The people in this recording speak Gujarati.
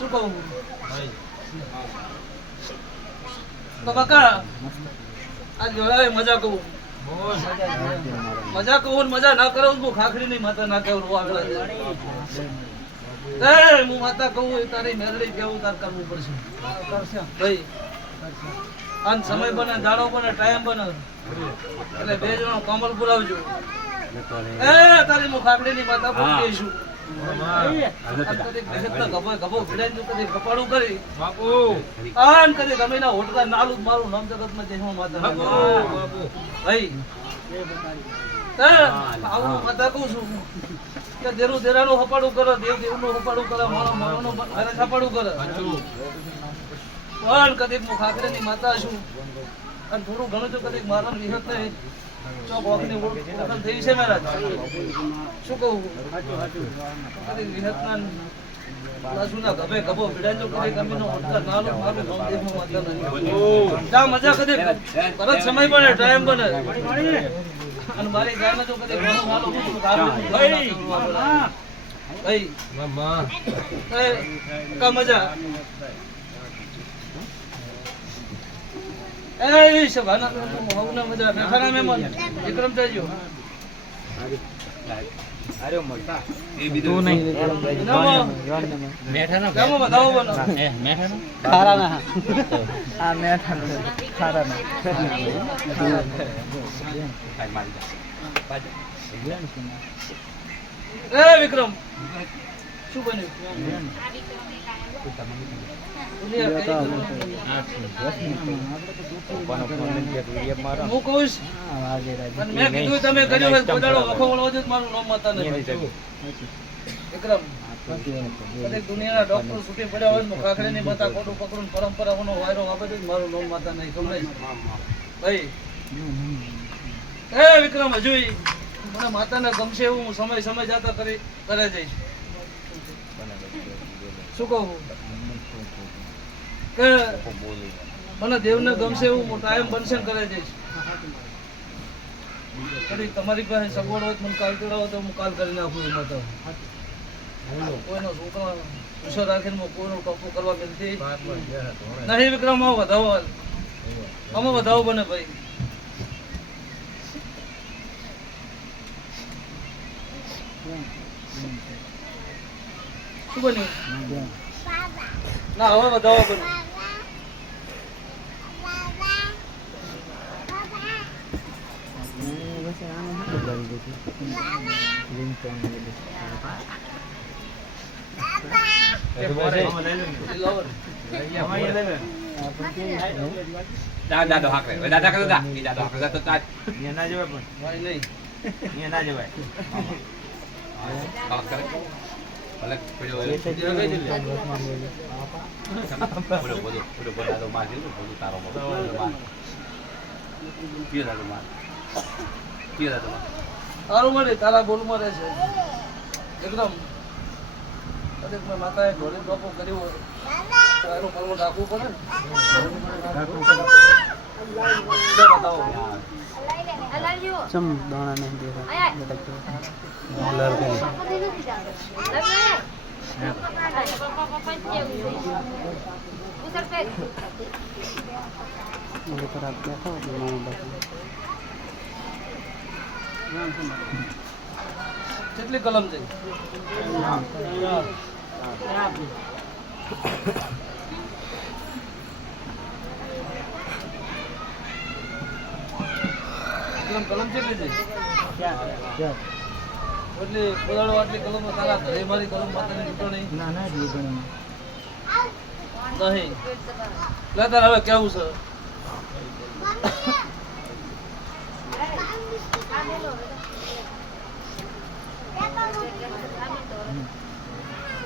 શું કહું તો કાકા આ જોડાવે મજા કહું મજા કહું મજા ના કરું હું ખાખડી ની માતા ના કેવું આગળ હું માતા કહું તારી મેરડી કેવું તાર કરવું પડશે ભાઈ આન સમય બને દાડો બને ટાઈમ બને એટલે બે જણો કમલ પુરાવજો તારી હું ખાખડી ની માતા પણ કહીશું કપાળું કરી આન કદી ગમે ના હોટલા નાલું મારું નામ જગત માં દેહમાં માતા ભાઈ આવું માતા કહું છું કે દેરું દેરાનું હપાડું કરે દેવ દેવનું હપાડું કરે મારો મારોનું હપાડું કરે પણ કદીક હું ખાખરેની માતા છું અને થોડું ઘણું જો કદીક મારા વિહત નહીં ચોક વાગની ઓળખ થઈ છે મહારાજ શું કહું કદીક વિહતના લાસુના ગભે ગભો ભીડાજો કદીક અમીનો હોટલા નાલો મારું નામ દેવમાં માતા નહીં જા મજા કદીક પરત સમય બને ટાઈમ બને અને મારી ગાયમાં જો કદીક ઘણો માલો ભાઈ ભાઈ મામા કા મજા એ સભાના હોવના મજા બેઠાના મહેમાન વિક્રમ જાજો અરે મોટા એ બીજો નહીં મેઠાનો કામ બતાવો બનો મેઠાનો ખારાના આ મેઠાનો ખારાના એ વિક્રમ શું બન્યું હું કહું મેં કીધું તમે કર્યું પોતાનો વખો વળવો જ મારું નામ માતા નહીં વિક્રમ કદાચ દુનિયાના ડોક્ટર છૂટી પડ્યા હોય ખાખરે ની માતા ખોટું પકડું પરંપરાઓનો વાયરો આપે તો મારું નામ માતા નહીં સમજાય ભાઈ એ વિક્રમ હજુ મને માતાને ગમશે એવું હું સમય સમય જતા કરે જઈશ શું કહું કે મને દેવને ગમશે એવું હું ટાઈમ બનશે ને કરે જઈશ કદી તમારી પાસે સગવડ હોય મને કાલ કરાવો તો હું કાલ કરી નાખું એમાં તો કોઈનો છોકરા ગુસ્સો રાખીને હું કોઈનું ટપું કરવા ગમતી નહીં વિક્રમ આમાં વધાવો બને ભાઈ શું બન્યું ના હવે વધાવો બન્યું દાદા હાકરે દાદા કરે દા ઈ દાદા હાકરે તો તાજ ને ના જવાય પણ ભાઈ નહીં ને ના જવાય બાત કરે અલગ પડ્યો હોય બોલો બનાલો માર દીધું બોલો તારો બોલો માર કીયો દાદો માર તારું મળે તારા બોલમાં રહે છે એકદમ કદાચ મેં માતાએ ઢોળી બાપો કર્યું હોય તો એનું કરવું રાખવું પડે ને બતાવો ચમ દાણા નહીં કેટલી કલમ છે કલમ કેટલી છે એટલે પોદાડો આટલી કલમો તારા ઘરે મારી કલમ માતાની છૂટો નહીં નહીં તાર હવે કેવું છે